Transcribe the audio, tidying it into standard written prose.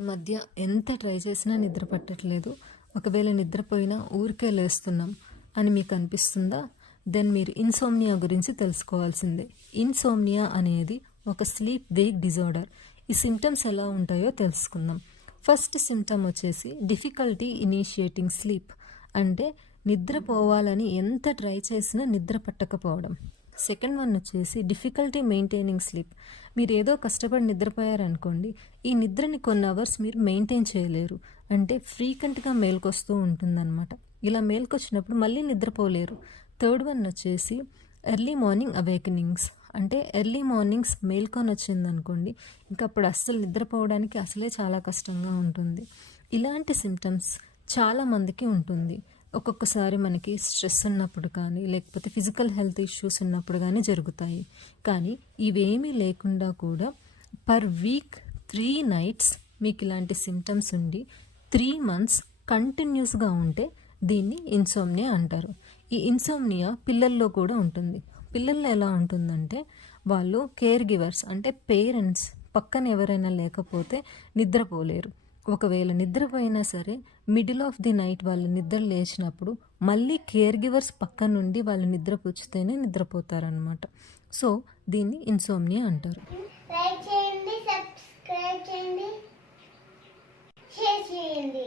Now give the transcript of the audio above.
ఈ మధ్య ఎంత ట్రై చేసినా నిద్ర పట్టట్లేదు. ఒకవేళ నిద్రపోయినా ఊరికే లేస్తున్నాం అని మీకు అనిపిస్తుందా? దెన్ మీరు ఇన్సోమ్నియా గురించి తెలుసుకోవాల్సిందే. ఇన్సోమ్నియా అనేది ఒక స్లీప్ వేక్ డిజార్డర్. ఈ సిమ్టమ్స్ ఎలా ఉంటాయో తెలుసుకుందాం. ఫస్ట్ సిమ్టమ్ వచ్చేసి డిఫికల్టీ ఇనిషియేటింగ్ స్లీప్, అంటే నిద్రపోవాలని ఎంత ట్రై చేసినా నిద్ర పట్టకపోవడం. సెకండ్ వన్ వచ్చేసి డిఫికల్టీ మెయింటైనింగ్ స్లీప్. మీరు ఏదో కష్టపడి నిద్రపోయారనుకోండి, ఈ నిద్రని కొన్ని అవర్స్ మీరు మెయింటైన్ చేయలేరు, అంటే ఫ్రీక్వెంట్గా మేల్కొస్తూ ఉంటుందన్నమాట. ఇలా మేల్కొచ్చినప్పుడు మళ్ళీ నిద్రపోలేరు. థర్డ్ వన్ వచ్చేసి ఎర్లీ మార్నింగ్ అవేకనింగ్స్, అంటే ఎర్లీ మార్నింగ్స్ మేల్కొని వచ్చిందనుకోండి, ఇంకా అప్పుడు అస్సలు నిద్రపోవడానికి అసలే చాలా కష్టంగా ఉంటుంది. ఇలాంటి సిమ్టమ్స్ చాలామందికి ఉంటుంది. ఒక్కొక్కసారి మనకి స్ట్రెస్ ఉన్నప్పుడు కానీ, లేకపోతే ఫిజికల్ హెల్త్ ఇష్యూస్ ఉన్నప్పుడు కానీ జరుగుతాయి. కానీ ఇవేమీ లేకుండా కూడా పర్ వీక్ 3 nights మీకు ఇలాంటి సిమ్టమ్స్ ఉండి 3 months కంటిన్యూస్గా ఉంటే దీన్ని ఇన్సోమ్నియా అంటారు. ఈ ఇన్సోమ్నియా పిల్లల్లో కూడా ఉంటుంది. పిల్లల్లో ఎలా ఉంటుందంటే, వాళ్ళు కేర్ గివర్స్ అంటే పేరెంట్స్ పక్కన ఎవరైనా లేకపోతే నిద్రపోలేరు. ఒకవేళ నిద్రపోయినా సరే మిడిల్ ఆఫ్ ది నైట్ వాళ్ళు నిద్ర లేచినప్పుడు మళ్ళీ కేర్ గివర్స్ పక్క నుండి వాళ్ళు నిద్రపుచ్చితేనే నిద్రపోతారనమాట. సో దీన్ని ఇన్సోమ్నియా అంటారు. లైక్ చేయండి, సబ్స్క్రైబ్ చేయండి, షేర్ చేయండి.